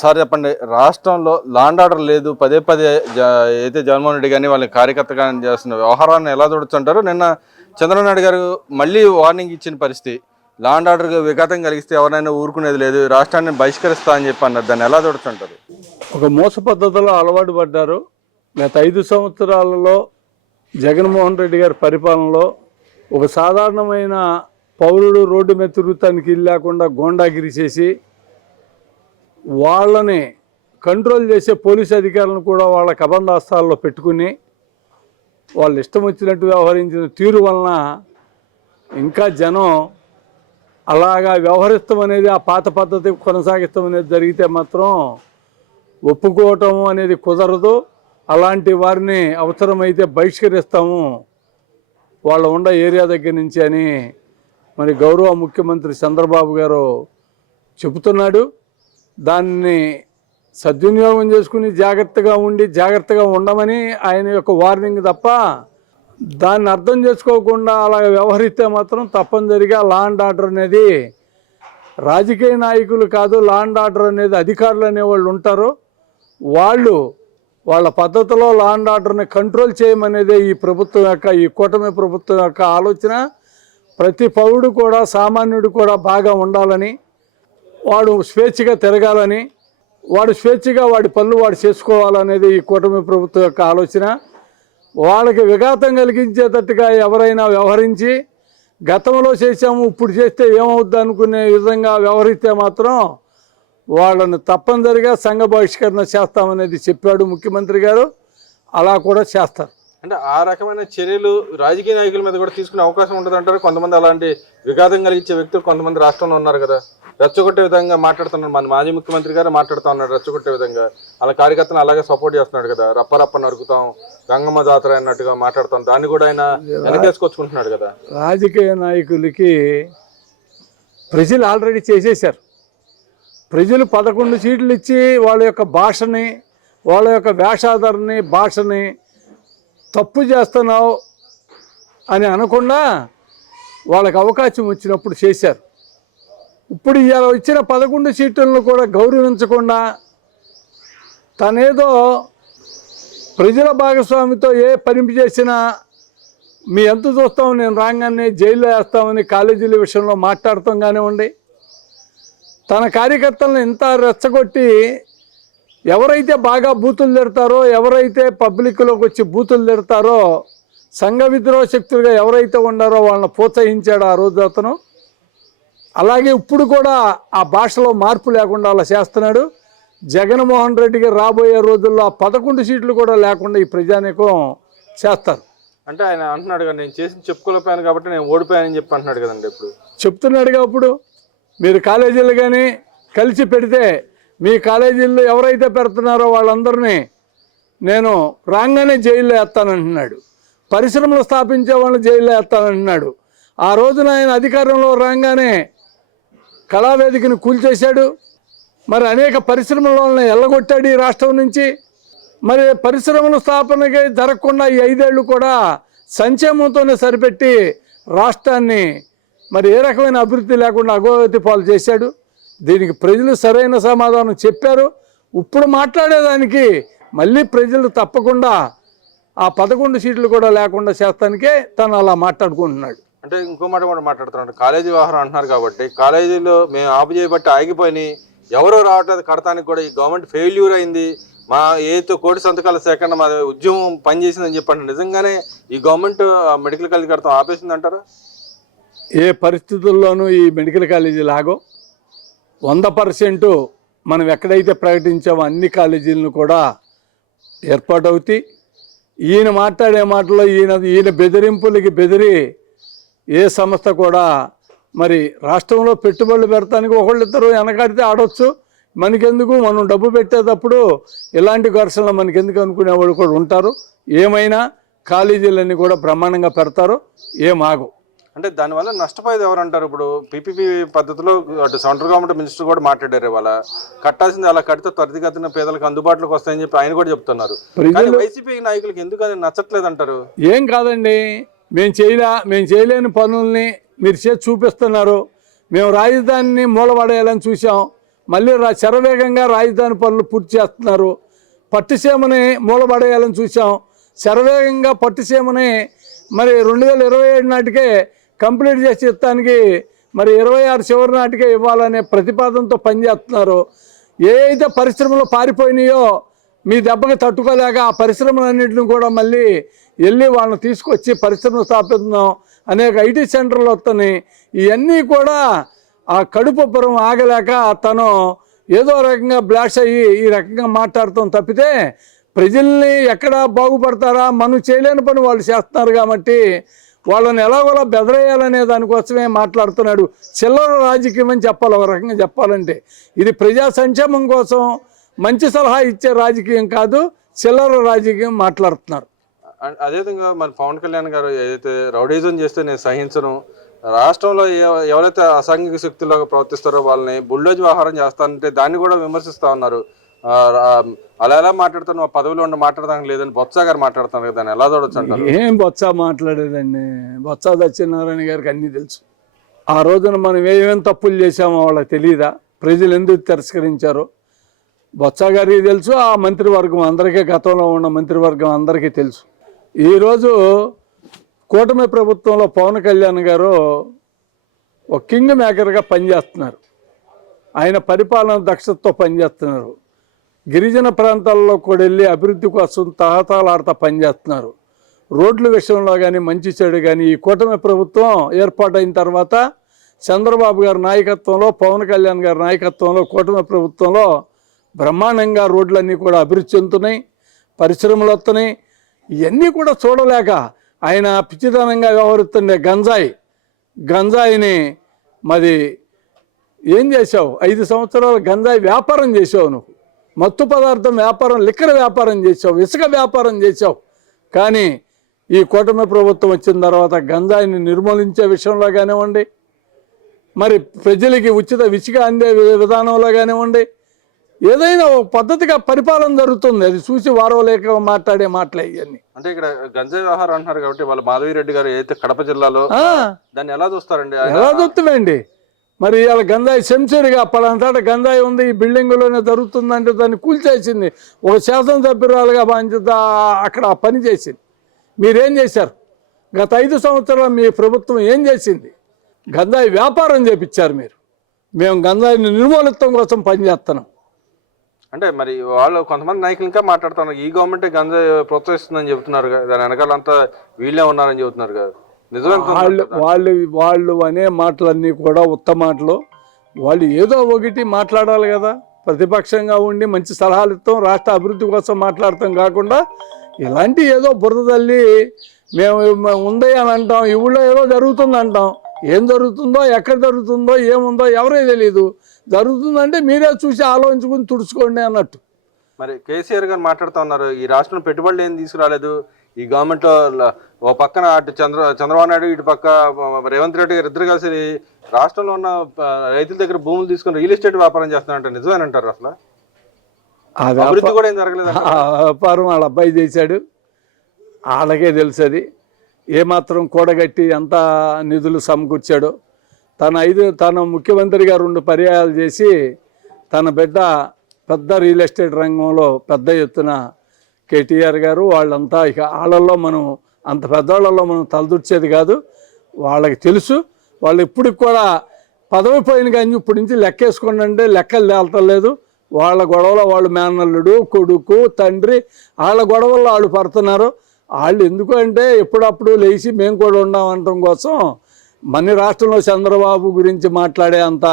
Sir చెప్పండి, రాష్ట్రంలో land order లేదు, పదే పదే అయితే జగన్మోహన్ రెడ్డి కానీ వాళ్ళ కార్యకర్త కానీ చేస్తున్న వ్యవహారాన్ని ఎలా చూడొచ్చంటారు? నిన్న చంద్రబాబు నాయుడు గారు మళ్ళీ వార్నింగ్ ఇచ్చిన పరిస్థితి, లాండ్ ఆర్డర్ విఘాతం కలిగిస్తే ఎవరైనా ఊరుకునేది లేదు, రాష్ట్రాన్ని బహిష్కరిస్తా అని చెప్పి అన్నారు. దాన్ని ఎలా చూడొచ్చంటారు? ఒక మోస పద్ధతిలో అలవాటు పడ్డారు. గత 5 సంవత్సరాలలో జగన్మోహన్ రెడ్డి గారి పరిపాలనలో ఒక సాధారణమైన పౌరుడు రోడ్డు మీద తిరుగుతానికి ఇల్లు లేకుండా గోండాగిరి చేసి వాళ్ళని కంట్రోల్ చేసే పోలీసు అధికారులను కూడా వాళ్ళ కబంధాస్తాల్లో పెట్టుకుని వాళ్ళు ఇష్టం వచ్చినట్టు వ్యవహరించిన తీరు వలన ఇంకా జనం అలాగా వ్యవహరిస్తాం అనేది, ఆ పాత పద్ధతి కొనసాగిస్తాం అనేది జరిగితే మాత్రం ఒప్పుకోవటం అనేది కుదరదు. అలాంటి వారిని అవసరమైతే బహిష్కరిస్తాము వాళ్ళ ఉండ ఏరియా దగ్గర నుంచి అని మరి గౌరవ ముఖ్యమంత్రి చంద్రబాబు గారు చెబుతున్నాడు. దాన్ని సద్వినియోగం చేసుకుని జాగ్రత్తగా ఉండమని ఆయన యొక్క వార్నింగ్ తప్ప, దాన్ని అర్థం చేసుకోకుండా అలా వ్యవహరిస్తే మాత్రం తప్పనిసరిగా లా అండ్ ఆర్డర్ అనేది రాజకీయ నాయకులు కాదు, లా అండ్ ఆర్డర్ అనేది అధికారులు అనేవాళ్ళు ఉంటారు. వాళ్ళు వాళ్ళ పద్ధతిలో లా అండ్ ఆర్డర్ని కంట్రోల్ చేయమనేదే ఈ ప్రభుత్వం యొక్క, ఈ కూటమి ప్రభుత్వం యొక్క ఆలోచన. ప్రతి పౌరుడు కూడా, సామాన్యుడు కూడా బాగా ఉండాలని, వాడు స్వేచ్ఛగా తిరగాలని, వాడు స్వేచ్ఛగా వాడి పనులు వాడు చేసుకోవాలనేది ఈ కూటమి ప్రభుత్వం యొక్క ఆలోచన. వాళ్ళకి విఘాతం కలిగించేటట్టుగా ఎవరైనా వ్యవహరించి గతంలో చేసాము ఇప్పుడు చేస్తే ఏమవుద్ది అనుకునే విధంగా వ్యవహరిస్తే మాత్రం వాళ్ళను తప్పనిసరిగా సంఘ బహిష్కరణ చేస్తామనేది చెప్పాడు ముఖ్యమంత్రి గారు. అలా కూడా చేస్తారు. అంటే ఆ రకమైన చర్యలు రాజకీయ నాయకుల మీద కూడా తీసుకునే అవకాశం ఉంటుంది అంటారు. కొంతమంది అలాంటి విఘాతం కలిగించే వ్యక్తులు కొంతమంది రాష్ట్రంలో ఉన్నారు కదా, రెచ్చగొట్టే విధంగా మాట్లాడుతున్నారు. మన మాజీ ముఖ్యమంత్రి గారు మాట్లాడుతూ ఉన్నాడు రెచ్చగొట్టే విధంగా. అలా కార్యకర్తను అలాగే సపోర్ట్ చేస్తున్నాడు కదా, రప్ప నరుకుతాం, గంగమ్మ జాతర అన్నట్టుగా మాట్లాడుతాం. దాన్ని కూడా ఆయన వెనకేసుకొచ్చుకుంటున్నాడు కదా. రాజకీయ నాయకులకి ప్రజలు ఆల్రెడీ చేసేశారు. ప్రజలు 11 సీట్లు ఇచ్చి వాళ్ళ యొక్క భాషని, వాళ్ళ యొక్క వేషాధారని, భాషని తప్పు చేస్తున్నావు అని అనకుండా వాళ్ళకి అవకాశం వచ్చినప్పుడు చేశారు. ఇప్పుడు ఇలా ఇచ్చిన 11 సీట్లను కూడా గౌరవించకుండా తనేదో ప్రజల భాగస్వామితో ఏ పని చేసినా మీ ఎంత చూస్తాము, నేను రాగానే జైల్లో వేస్తామని కాలేజీల విషయంలో మాట్లాడతాం కానివ్వండి, తన కార్యకర్తలను ఇంత రెచ్చగొట్టి ఎవరైతే బాగా బూతులు తిడతారో, ఎవరైతే పబ్లిక్లోకి వచ్చి బూతులు తిడతారో, సంఘ విద్రోహ శక్తులుగా ఎవరైతే ఉన్నారో వాళ్ళని ప్రోత్సహించాడు ఆ రోజు అతను. అలాగే ఇప్పుడు కూడా ఆ భాషలో మార్పు లేకుండా అలా చేస్తున్నాడు. జగన్మోహన్ రెడ్డికి రాబోయే రోజుల్లో ఆ 11 సీట్లు కూడా లేకుండా ఈ ప్రజానీకం చేస్తారు. అంటే ఆయన అంటున్నాడు కదా, నేను చేసి చెప్పుకోలేకపోయాను కాబట్టి నేను ఓడిపోయానని చెప్పి అంటున్నాడు కదండి. ఇప్పుడు చెప్తున్నాడుగా, ఇప్పుడు మీరు కాలేజీలు కానీ కలిసి పెడితే మీ కాలేజీల్లో ఎవరైతే పెడుతున్నారో వాళ్ళందరినీ నేను రాగానే జైల్లో వేస్తానంటున్నాడు. పరిశ్రమలు స్థాపించే వాళ్ళని జైల్లో వేస్తానంటున్నాడు. ఆ రోజున ఆయన అధికారంలో రాగానే కళావేదికను కూల్చేశాడు. మరి అనేక పరిశ్రమలను ఎల్లగొట్టాడు ఈ రాష్ట్రం నుంచి. మరి పరిశ్రమల స్థాపనకి జరగకుండా ఈ 5 ఏళ్ళు కూడా సంక్షేమంతోనే సరిపెట్టి రాష్ట్రాన్ని మరి ఏ రకమైన అభివృద్ధి లేకుండా అగోగతి పాలు చేశాడు. దీనికి ప్రజలు సరైన సమాధానం చెప్పారు. ఇప్పుడు మాట్లాడేదానికి మళ్ళీ ప్రజలు తప్పకుండా ఆ 11 సీట్లు కూడా లేకుండా చేస్తానికే తను అలా మాట్లాడుకుంటున్నాడు. అంటే ఇంకో మాట కూడా మాట్లాడుతున్నాడు, కాలేజీ వ్యవహారం అంటున్నారు కాబట్టి కాలేజీలో మేము ఆపు చేయబట్టి ఆగిపోయినాయి, ఎవరో రావట్లేదు కడతానికి కూడా, ఈ గవర్నమెంట్ ఫెయిల్యూర్ అయింది, మా ఏతో కోటి సంతకాల సేకరణ మా ఉద్యమం పనిచేసిందని చెప్పండి. నిజంగానే ఈ గవర్నమెంట్ మెడికల్ కాలేజీ కడతాం ఆపేసింది అంటారా? ఏ పరిస్థితుల్లోనూ ఈ మెడికల్ కాలేజీ లాగో 100% మనం ఎక్కడైతే ప్రకటించామో అన్ని కాలేజీలను కూడా ఏర్పాటవుతాయి. ఈయన మాట్లాడే మాటల్లో ఈయన బెదిరింపులకి బెదిరి ఏ సంస్థ కూడా మరి రాష్ట్రంలో పెట్టుబడులు పెడతానికి ఒకళ్ళిద్దరు వెనకాడితే ఆడవచ్చు. మనకెందుకు, మనం డబ్బు పెట్టేటప్పుడు ఇలాంటి ఘర్షణలు మనకెందుకు అనుకునేవాళ్ళు కూడా ఉంటారు. ఏమైనా కాలేజీలన్నీ కూడా బ్రహ్మాండంగా పెడతారు, ఏమాగు. అంటే దానివల్ల నష్టపోయేది ఎవరంటారు? ఇప్పుడు పీపీపీ పద్ధతిలో అటు సెంట్రల్ గవర్నమెంట్ మినిస్టర్ కూడా మాట్లాడారు, ఇవాళ కట్టాల్సింది అలా కడితే త్వరితగతిన పేదలకు అందుబాటులోకి వస్తాయని చెప్పి ఆయన కూడా చెప్తున్నారు. వైసీపీ నాయకులకి ఎందుకు అది నచ్చట్లేదు అంటారు? ఏం కాదండి, మేము చేయలేని పనుల్ని మీరు చేసి చూపిస్తున్నారు. మేము రాజధానిని మూలపడేయాలని చూసాం, మళ్ళీ శరవేగంగా రాజధాని పనులు పూర్తి చేస్తున్నారు. పట్టిసీమని మూలపడేయాలని చూసాం. శరవేగంగా పట్టిసీమని మరి 2027 నాటికే కంప్లీట్ చేసి ఇస్తానికి మరి 26 చివరి నాటికే ఇవ్వాలనే ప్రతిపాదనతో పనిచేస్తున్నారు. ఏ అయితే పరిశ్రమలు పారిపోయినాయో మీ దెబ్బకి తట్టుకోలేక ఆ పరిశ్రమలన్నింటిని కూడా మళ్ళీ వెళ్ళి వాళ్ళని తీసుకొచ్చి పరిశ్రమలు స్థాపిస్తున్నాం. అనేక ఐటీ సెంటర్లు వస్తున్నాయి. ఇవన్నీ కూడా ఆ కడుపుబ్బరం ఆగలేక తను ఏదో రకంగా బ్లాష్ అయ్యి ఈ రకంగా మాట్లాడతాం తప్పితే ప్రజల్ని ఎక్కడ బాగుపడతారా, మనం చేయలేని పని వాళ్ళు చేస్తున్నారు కాబట్టి వాళ్ళని ఎలాగోలా బెదరేయాలనే దానికోసమే మాట్లాడుతున్నాడు. చిల్లర రాజకీయం అని చెప్పాలి. ఒక రకంగా చెప్పాలంటే ఇది ప్రజా సంక్షేమం కోసం మంచి సలహా ఇచ్చే రాజకీయం కాదు, చిల్లర రాజకీయం మాట్లాడుతున్నారు. అదేవిధంగా మరి పవన్ కళ్యాణ్ గారు ఏదైతే రౌడీజం చేస్తే నేను సహించను, రాష్ట్రంలో ఎవరైతే అసాంఘిక శక్తులుగా ప్రవర్తిస్తారో వాళ్ళని బుల్డోజ్ వ్యవహారం చేస్తానంటే దాన్ని కూడా విమర్శిస్తూ ఉన్నారు. అలా ఎలా మాట్లాడుతాను, పదవిలో ఉండి మాట్లాడడానికి లేదని బొత్స గారు మాట్లాడుతాను కదా, దాన్ని ఎలా చూడొచ్చు అంటారు? ఏం బొత్స మాట్లాడేదండి, బొత్స సత్యనారాయణ గారికి అన్నీ తెలుసు. ఆ రోజున మనం ఏమేమి తప్పులు చేసామో వాళ్ళకి తెలియదా? ప్రజలు ఎందుకు తిరస్కరించారో బొత్స గారికి తెలుసు. ఆ మంత్రివర్గం అందరికీ, గతంలో ఉన్న మంత్రివర్గం అందరికీ తెలుసు. ఈరోజు కూటమి ప్రభుత్వంలో పవన్ కళ్యాణ్ గారు ఒక కింగ్ మేకర్గా పనిచేస్తున్నారు. ఆయన పరిపాలన దక్షతతో పనిచేస్తున్నారు. గిరిజన ప్రాంతాల్లో కూడా వెళ్ళి అభివృద్ధి కోసం తహతాలాడుతూ పనిచేస్తున్నారు. రోడ్ల విషయంలో కానీ మంచి చెడు కానీ ఈ కూటమి ప్రభుత్వం ఏర్పాటైన తర్వాత చంద్రబాబు గారి నాయకత్వంలో, పవన్ కళ్యాణ్ గారి నాయకత్వంలో కూటమి ప్రభుత్వంలో బ్రహ్మాండంగా రోడ్లన్నీ కూడా అభివృద్ధి చెందుతున్నాయి, పరిశ్రమలు వస్తున్నాయి. ఇవన్నీ కూడా చూడలేక ఆయన పిచ్చితనంగా వ్యవహరిస్తుండే గంజాయిని మరి ఏం చేసావు? 5 సంవత్సరాలు గంజాయి వ్యాపారం చేసావు నువ్వు. మత్తు పదార్థం వ్యాపారం, లిక్కర్ వ్యాపారం చేసావు, ఇసుక వ్యాపారం చేసావు. కానీ ఈ కూటమి ప్రభుత్వం వచ్చిన తర్వాత గంజాయిని నిర్మూలించే విషయంలో కానివ్వండి, మరి ప్రజలకి ఉచిత ఇసుక అందే విధానంలో కానివ్వండి, ఏదైనా ఒక పద్ధతిగా పరిపాలన జరుగుతుంది. అది చూసి వారో లేక మాట్లాడే మాటలే ఇవన్నీ. అంటే ఇక్కడ గంజాయి వ్యవహారం అంటున్నారు కాబట్టి వాళ్ళ మాధవిరెడ్డి గారు ఏదైతే కడప జిల్లాలో దాన్ని ఎలా చూస్తారండి? ఎలా చూస్తామండి? మరి ఇవాళ గంజాయి సెంచరీగా పలాంతాట గంజాయి ఉంది, ఈ బిల్డింగులోనే జరుగుతుందంటే దాన్ని కూల్చేసింది ఒక శాసనసభ్యురాలుగా బాధ్యత అక్కడ పని చేసింది. మీరేం చేశారు? గత 5 సంవత్సరాలు మీ ప్రభుత్వం ఏం చేసింది? గంజాయి వ్యాపారం చేపించారు మీరు. మేము గంజాయిని నిర్మూలితం కోసం పనిచేస్తున్నాం. అంటే మరి వాళ్ళు కొంతమంది నాయకులు ఇంకా మాట్లాడుతున్నారు, ఈ గవర్నమెంటే గంజాయి ప్రోత్సహిస్తుందని చెబుతున్నారు కదా, దాని వెనకాలంతా వీళ్ళే ఉన్నారని చెబుతున్నారు కదా, నిజమే? వాళ్ళు అనే మాటలన్నీ కూడా ఉత్తమ మాటలు. వాళ్ళు ఏదో ఒకటి మాట్లాడాలి కదా, ప్రతిపక్షంగా ఉండి మంచి సలహాలు ఇస్తాం, రాష్ట్ర అభివృద్ధి కోసం మాట్లాడతాం కాకుండా ఇలాంటి ఏదో బురద తల్లి మేము ఉంది అని అంటాం, ఈ ఊళ్ళో ఏదో జరుగుతుంది అంటాం. ఏం జరుగుతుందో, ఎక్కడ జరుగుతుందో, ఏముందో ఎవరే తెలీదు. జరుగుతుందంటే మీరే చూసి ఆలోచించుకుని తుడుచుకోండి అన్నట్టు. మరి కేసీఆర్ గారు మాట్లాడుతూ ఉన్నారు, ఈ రాష్ట్రంలో పెట్టుబడులు ఏం తీసుకురాలేదు, ఈ గవర్నమెంట్లో ఓ పక్కన అటు చంద్రబాబు నాయుడు, ఇటు పక్క రేవంత్ రెడ్డి గారు ఇద్దరు కలిసి రాష్ట్రంలో ఉన్న రైతుల దగ్గర భూములు తీసుకుని రియల్ ఎస్టేట్ వ్యాపారం చేస్తున్నారంట, నిజమేనంటారు? అసలు అభివృద్ధి కూడా ఏం జరగలేదు. వ్యాపారం వాళ్ళ అబ్బాయి చేశాడు, వాళ్ళకే తెలుసు. అది ఏమాత్రం కూడగట్టి ఎంత నిధులు సమకూర్చాడో. తన ముఖ్యమంత్రిగా 2 పర్యాయాలు చేసి తన బిడ్డ పెద్ద రియల్ ఎస్టేట్ రంగంలో పెద్ద ఎత్తున కేటీఆర్ గారు వాళ్ళంతా, ఇక వాళ్ళల్లో మనం అంత పెద్దవాళ్ళలో మనం తలదూర్చేది కాదు. వాళ్ళకి తెలుసు. వాళ్ళు ఇప్పటికి కూడా పదవి పోయిన కానీ ఇప్పటి నుంచి లెక్కేసుకోండి అంటే లెక్కలు తేలతలేదు. వాళ్ళ గొడవలో వాళ్ళు మేనల్లుడు, కొడుకు, తండ్రి, వాళ్ళ గొడవల్లో వాళ్ళు పడుతున్నారు. వాళ్ళు ఎందుకు అంటే ఎప్పుడప్పుడు లేచి మేము కూడా ఉన్నామంటం కోసం మన రాష్ట్రంలో చంద్రబాబు గురించి మాట్లాడే అంత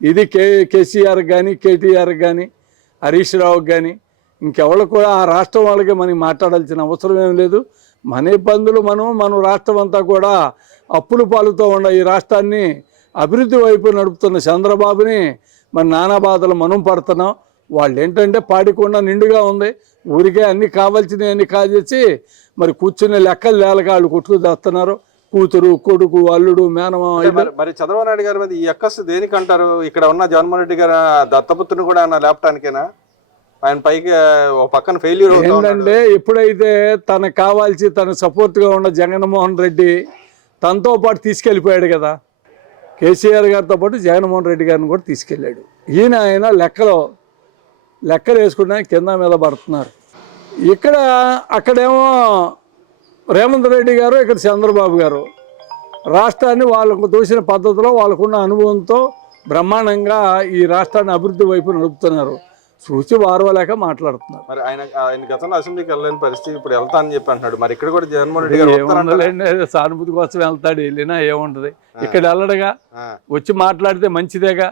ఇది కేసీఆర్ కానీ, కేటీఆర్ కానీ, హరీష్ రావుకి కానీ ఇంకెవరు కూడా ఆ రాష్ట్రం వాళ్ళకి మనకి మాట్లాడాల్సిన అవసరం ఏం లేదు. మన ఇబ్బందులు మన రాష్ట్రం అంతా కూడా అప్పుల పాలుతో ఉన్న ఈ రాష్ట్రాన్ని అభివృద్ధి వైపు నడుపుతున్న చంద్రబాబుని మరి నానా బాధలు మనం పడుతున్నాం. వాళ్ళు ఏంటంటే పాడికుండా నిండుగా ఉంది, ఊరికే అన్నీ కావాల్సినవి అన్నీ కాజేసి మరి కూర్చునే లెక్కలు లేలక వాళ్ళు కొట్టుకు తెస్తున్నారు. కూతురు, కొడుకు, అల్లుడు, మేనమామ. మరి చంద్రబాబు నాయుడు గారి మీద ఈ అక్కసు దేనికంటారు? ఇక్కడ ఉన్న జగన్మోహన్ రెడ్డి గారు దత్తపుత్రుని కూడా లేపటానికేనా? ఆయన పైకి ఒక పక్కన ఫెయిల్యూర్ ఏంటంటే ఎప్పుడైతే తనకు కావాల్సి తన సపోర్ట్గా ఉన్న జగన్మోహన్ రెడ్డి తనతో పాటు తీసుకెళ్ళిపోయాడు కదా, కేసీఆర్ గారితో పాటు జగన్మోహన్ రెడ్డి గారిని కూడా తీసుకెళ్ళాడు. ఆయన లెక్కలు వేసుకుంటే కింద మీద పడుతున్నారు. అక్కడేమో రేవంత్ రెడ్డి గారు, ఇక్కడ చంద్రబాబు గారు రాష్ట్రాన్ని వాళ్ళకు తోసిన పద్ధతిలో వాళ్ళకున్న అనుభవంతో బ్రహ్మాండంగా ఈ రాష్ట్రాన్ని అభివృద్ధి వైపు నడుపుతున్నారు. చూసి వారవలేక మాట్లాడుతున్నారు. మరి ఆయన గతంలో అసెంబ్లీకి వెళ్ళలేని పరిస్థితి, ఇప్పుడు వెళ్తా అని చెప్పి అంటున్నాడు. మరి ఇక్కడ కూడా జగన్మోహన్ రెడ్డి గారు ఏముండలేండి, సానుభూతి కోసం వెళ్తాడు, వెళ్ళినా ఏముంటది. ఇక్కడ వెళ్ళడుగా, వచ్చి మాట్లాడితే మంచిదేగా.